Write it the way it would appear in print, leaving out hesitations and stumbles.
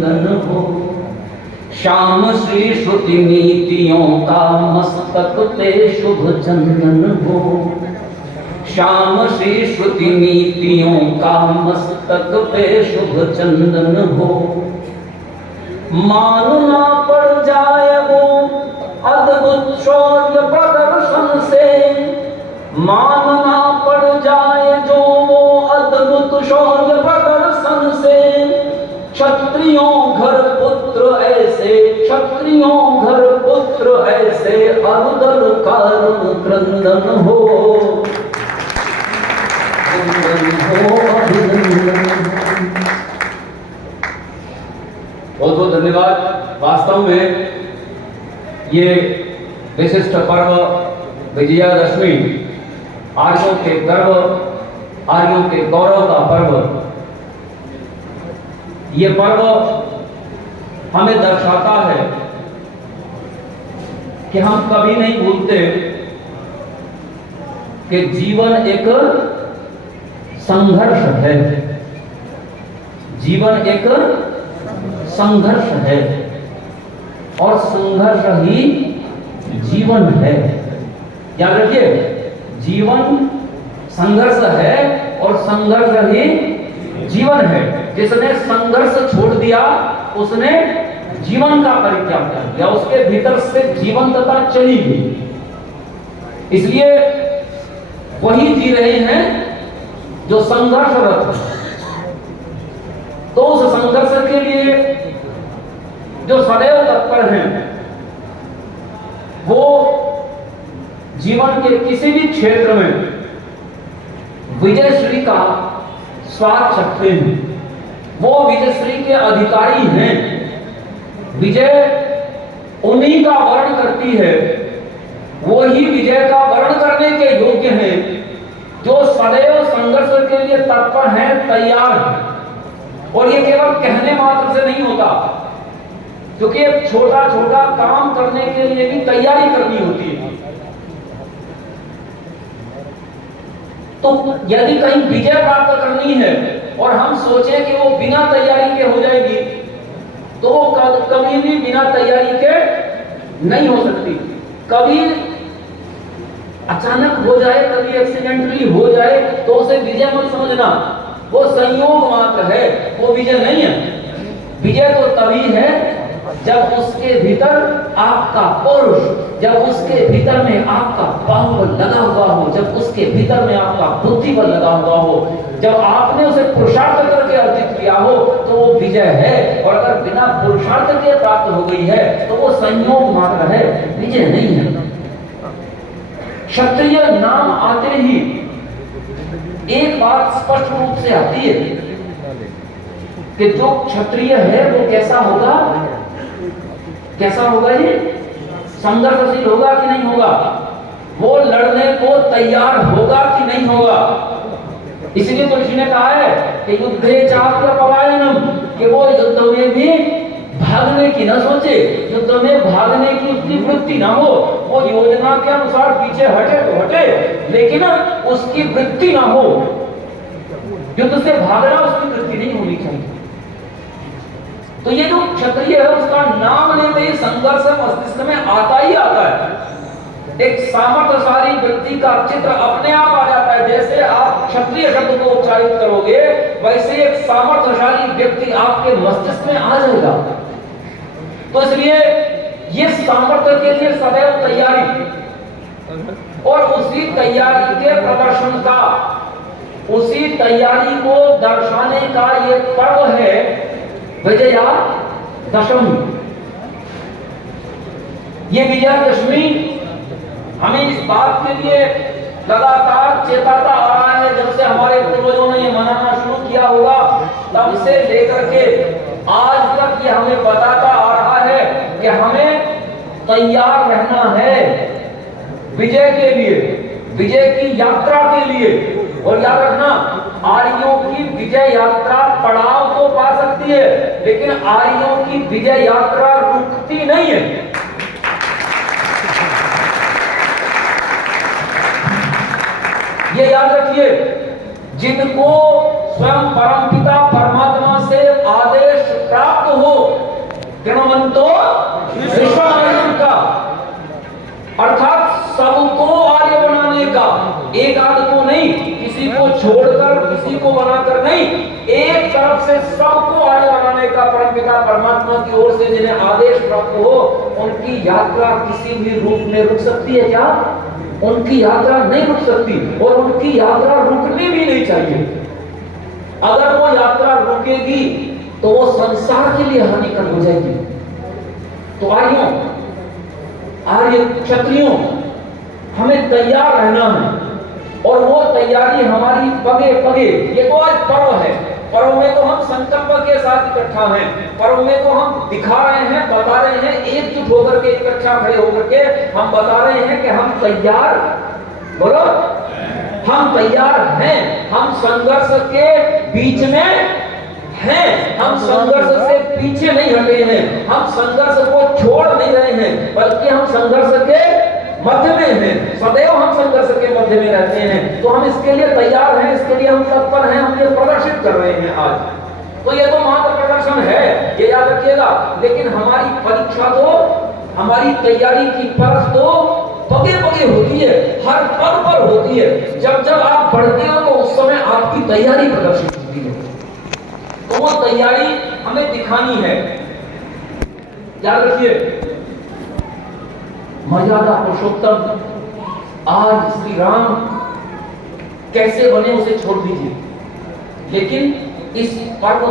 चंदन हो। श्याम श्री श्रुति नीतियों का मस्तक पे शुभ चंदन हो। श्याम श्री श्रुति नीतियों का मस्तक पे शुभ चंदन हो। मानना पड़ जाए वो अद्भुत शौर्य प्रदर्शन से, मानना पड़ जाए जो वो अद्भुत शौर्य प्रदर्शन से। क्षत्रियों घर पुत्र ऐसे, क्षत्रियों घर पुत्र ऐसे, अनुदर कारण क्रंदन हो, क्रंदन हो, अभिनंदन। बहुत बहुत धन्यवाद। वास्तव में ये विशिष्ट पर्व विजयादशमी आर्यों के गर्व, आर्यों के गौरव का पर्व, ये पर्व हमें दर्शाता है कि हम कभी नहीं भूलते कि जीवन एक संघर्ष है, जीवन एक संघर्ष है और संघर्ष ही जीवन है। याद रखिए, जीवन संघर्ष है और संघर्ष ही जीवन है। जिसने संघर्ष छोड़ दिया उसने जीवन का परित्याग कर दिया, उसके भीतर से जीवंतता चली गई। इसलिए वही जी रहे हैं जो संघर्षरत है। तो उस संघर्ष के लिए जो सदैव तत्पर हैं, वो जीवन के किसी भी क्षेत्र में विजयश्री का स्वाद चखते हैं। वो विजयश्री के अधिकारी हैं। विजय उन्हीं का वर्ण करती है, वो ही विजय का वर्ण करने के योग्य हैं जो सदैव संघर्ष के लिए तत्पर हैं, तैयार हैं। और ये केवल कहने मात्र से नहीं होता, क्योंकि एक छोटा छोटा काम करने के लिए भी तैयारी करनी होती है। तो यदि कहीं विजय प्राप्त करनी है और हम सोचें कि वो बिना तैयारी के हो जाएगी, तो वो कभी भी बिना तैयारी के नहीं हो सकती। कभी अचानक हो जाए, कभी एक्सीडेंटली हो जाए, तो उसे विजय मत समझना, वो संयोग मात्र है, वो विजय नहीं है। विजय तो तभी है जब उसके भीतर आपका पौरुष, जब उसके भीतर में आपका बाहुबल लगा हुआ हो, जब उसके भीतर में आपका बुद्धिबल लगा हुआ हो, जब आपने उसे पुरुषार्थ करके अर्जित किया हो, तो वो विजय है। और अगर बिना पुरुषार्थ के प्राप्त हो गई है तो वो संयोग मात्र है, विजय नहीं है। क्षत्रिय नाम आते ही एक बात स्पष्ट रूप से आती है कि जो क्षत्रिय है वो कैसा होगा, कैसा होगा? ये संघर्षशील होगा कि नहीं होगा? वो लड़ने को तैयार होगा कि नहीं होगा? इसलिए तो ऋषि ने कहा है कि युद्धे चाप्य पलायनम, कि वो युद्ध में भी भागने की न सोचे, युद्ध में भागने की उसकी वृत्ति ना हो। वो योजना के अनुसार पीछे हटे तो हटे, लेकिन उसकी वृत्ति ना हो। युद्ध से भागना उसकी वृत्ति नहीं होनी चाहिए। तो ये जो क्षत्रिय है उसका नाम लेते ही संघर्ष मस्तिष्क में आता ही आता है। एक सामर्थ्यशाली व्यक्ति का चित्र अपने आप आ जाता है। जैसे आप क्षत्रिय शब्द को उच्चारित करोगे, वैसे एक सामर्थ्यशाली व्यक्ति आपके मस्तिष्क में आ जाएगा। तो इसलिए ये सामर्थ्य के लिए सदैव तैयारी, और उसी तैयारी के प्रदर्शन का, उसी तैयारी को दर्शाने का ये पर्व है विजयादशमी। ये विजयादशमी हमें इस बात के लिए लगातार चेताता आ रहा है, जब से हमारे पूर्वजों ने ये मनाना शुरू किया होगा, तब से लेकर के आज तक ये हमें बताता आ रहा है कि हमें तैयार रहना है विजय के लिए, विजय की यात्रा के लिए। और याद रखना, आर्यों की विजय यात्रा पड़ाव तो पा सकती है, लेकिन आर्यों की विजय यात्रा रुकती नहीं है। ये याद रखिए, जिनको स्वयं परमपिता परमात्मा से आदेश प्राप्त हो, एक आध को नहीं, किसी को छोड़कर किसी को बनाकर नहीं, एक तरफ से सबको आगे बनाने का परमपिता परमात्मा की ओर से जिन्हें आदेश प्राप्त हो, उनकी यात्रा किसी भी रूप में रुक सकती है क्या? उनकी यात्रा नहीं रुक सकती, और उनकी यात्रा रुकनी भी नहीं चाहिए। अगर वो यात्रा रुकेगी तो वो संसार के लिए हानिकर हो जाएगी। तो आर्यों, आर्य क्षत्रियों, हमें तैयार रहना है, और वो तैयारी हमारी पगे पगे। ये तो आज पर्व है, पर्व में तो हम संकल्प के साथ इकट्ठा हैं, पर्व में तो हम दिखा रहे हैं, बता रहे हैं, एकजुट होकर के इकट्ठा खड़े होकर के हम बता रहे हैं कि हम तैयार, बोलो, हम तैयार हैं, हम संघर्ष के बीच में हैं, हम संघर्ष से पीछे नहीं हटे हैं, हम संघर्ष को छोड़ नहीं रहे हैं, बल्कि हम संघर्ष के मध्य में हैं, सदैव हम संघर्ष के मध्य में रहते हैं। तो हम इसके लिए तैयार हैं, इसके लिए हम तत्पर हैं, हम ये प्रदर्शित कर रहे हैं आज। तो ये तो मात्र प्रदर्शन है, ये याद रखिएगा, लेकिन हमारी परीक्षा तो, हमारी तैयारी की परख तो पगे पगे होती है, हर पद पर होती है। जब जब आप बढ़ते हो तो उस समय आपकी तैयारी प्रदर्शित होती है, तो वो तैयारी हमें दिखानी है। याद रखिए, मर्यादा पुरुषोत्तम आज श्री राम कैसे बने उसे छोड़ दीजिए, लेकिन इस पर्व